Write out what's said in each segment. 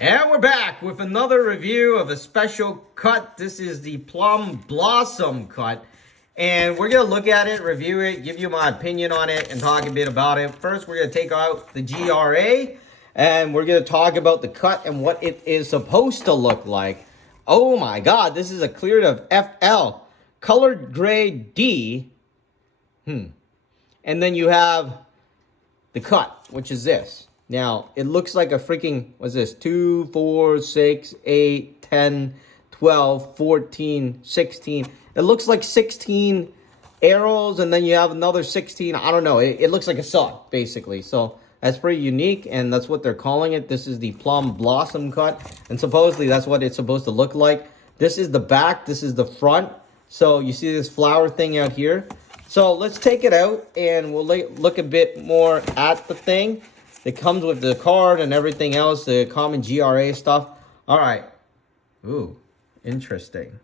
And we're back with another review of a special cut. This is the Plum Blossom cut. And we're going to look at it, review it, give you my opinion on it, and talk a bit about it. First, we're going to take out the GRA, and we're going to talk about the cut and what it is supposed to look like. Oh my God, this is a cleared of FL, colored gray D. And then you have the cut, which is this. Now, it looks like a freaking, what's this? 2, 4, 6, 8, 10, 12, 14, 16. It looks like 16 arrows, and then you have another 16. I don't know. It looks like a saw, basically. So that's pretty unique, and that's what they're calling it. This is the Plum Blossom cut, and supposedly that's what it's supposed to look like. This is the back. This is the front. So you see this flower thing out here. So let's take it out, and we'll look a bit more at the thing. It comes with the card and everything else, the common GRA stuff. All right. Ooh, interesting.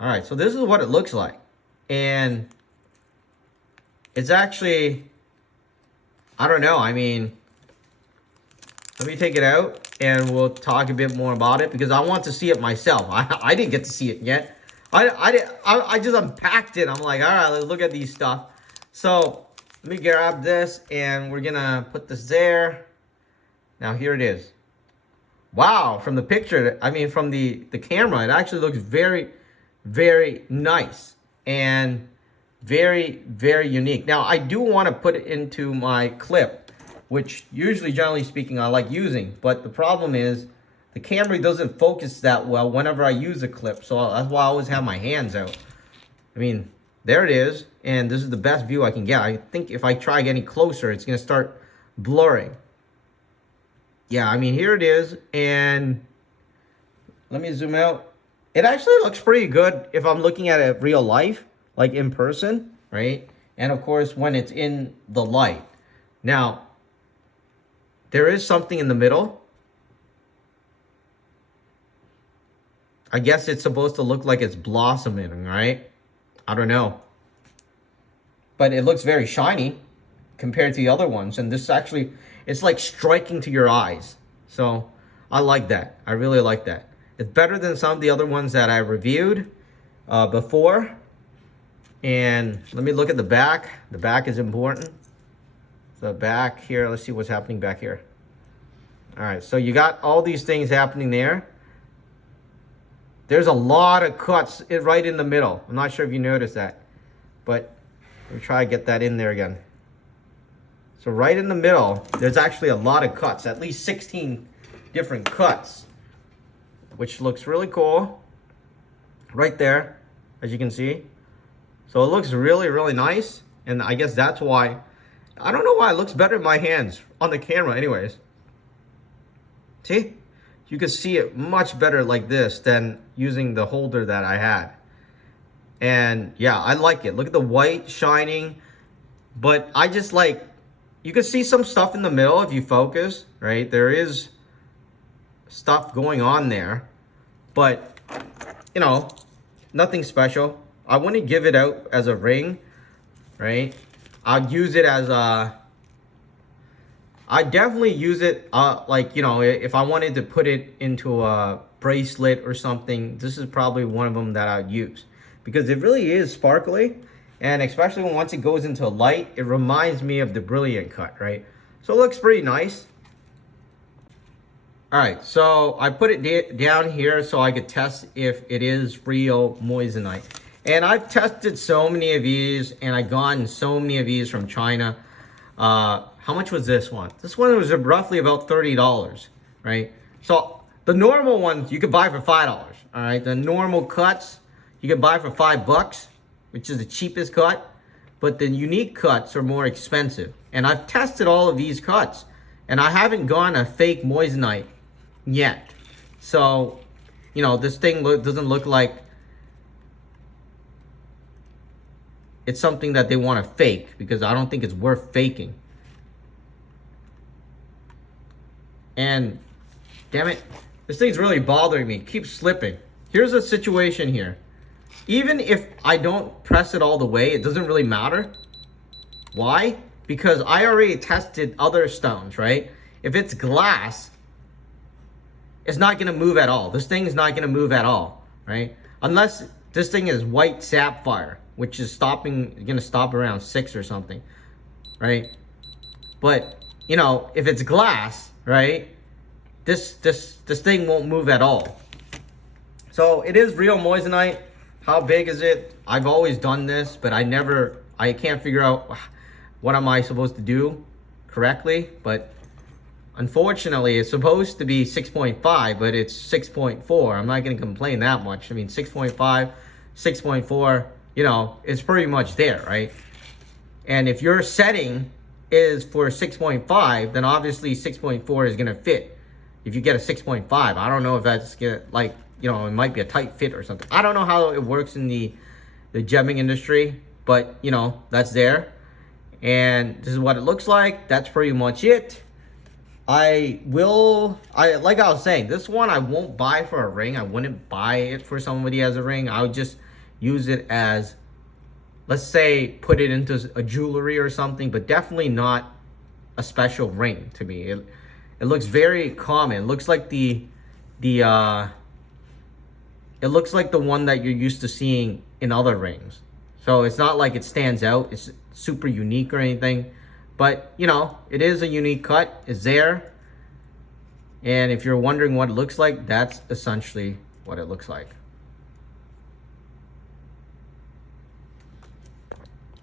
All right, so this is what it looks like. And it's actually, I don't know. I mean, let me take it out and we'll talk a bit more about it because I want to see it myself. I didn't get to see it yet. I just unpacked it. I'm like, all right, let's look at these stuff. So let me grab this and we're gonna put this there. Now here it is. Wow, from the picture, I mean from the camera, it actually looks very, very nice and very, very unique. Now I do want to put it into my clip, which usually, generally speaking, I like using, but the problem is the camera doesn't focus that well whenever I use a clip, so that's why I always have my hands out. I mean, there it is, and this is the best view I can get. I think if I try getting closer, it's going to start blurring. Yeah, I mean, here it is, and let me zoom out. It actually looks pretty good if I'm looking at it real life, like in person, right? And of course, when it's in the light. Now, there is something in the middle. I guess it's supposed to look like it's blossoming, right? I don't know. But it looks very shiny compared to the other ones. And this actually, it's like striking to your eyes. So I like that. I really like that. It's better than some of the other ones that I reviewed before. And let me look at the back. The back is important. The back here, let's see what's happening back here. All right, so you got all these things happening there. There's a lot of cuts right in the middle. I'm not sure if you noticed that, but let me try to get that in there again. So right in the middle, there's actually a lot of cuts, at least 16 different cuts, which looks really cool. Right there, as you can see. So it looks really, really nice. And I guess that's why, I don't know why it looks better in my hands on the camera anyways. See? You can see it much better like this than using the holder that I had. And yeah, I like it. Look at the white shining. But I just like, you can see some stuff in the middle if you focus, right? There is stuff going on there. But, you know, nothing special. I wouldn't give it out as a ring, right? I'd use it as a, I definitely use it, like, you know, if I wanted to put it into a bracelet or something, this is probably one of them that I'd use. Because it really is sparkly, and especially when once it goes into light, it reminds me of the Brilliant cut, right? So it looks pretty nice. All right, so I put it down here so I could test if it is real Moissanite. And I've tested so many of these, and I've gotten so many of these from China. How much was this one? This one was roughly about $30, right? So the normal ones you could buy for $5, all right? The normal cuts you can buy for $5, which is the cheapest cut. But the unique cuts are more expensive. And I've tested all of these cuts, and I haven't gone a fake Moissanite yet. So, you know, this thing doesn't look like it's something that they want to fake, because I don't think it's worth faking. And damn it, this thing's really bothering me. It keeps slipping. Here's a situation here. Even if I don't press it all the way, it doesn't really matter. Why? Because I already tested other stones, right? If it's glass, it's not going to move at all. This thing is not going to move at all, right? Unless this thing is white sapphire, which is going to stop around 6 or something, right? But, you know, if it's glass, right, this thing won't move at all. So it is real moissanite. How big is it? I've always done this, but I can't figure out what am I supposed to do correctly. But unfortunately, it's supposed to be 6.5, but it's 6.4. I'm not going to complain that much. I mean, 6.5, 6.4, you know, it's pretty much there, right? And if your setting is for 6.5, then obviously 6.4 is going to fit. If you get a 6.5, I don't know if that's like, you know, it might be a tight fit or something. I don't know how it works in the gemming industry, but, you know, that's there. And this is what it looks like. That's pretty much it. Like I was saying, this one I won't buy for a ring. I wouldn't buy it for somebody as a ring. I would just use it as, let's say, put it into a jewelry or something, but definitely not a special ring to me. It looks very common. It looks like the one that you're used to seeing in other rings. So it's not like it stands out. It's super unique or anything. But, you know, it is a unique cut. It's there. And if you're wondering what it looks like, that's essentially what it looks like.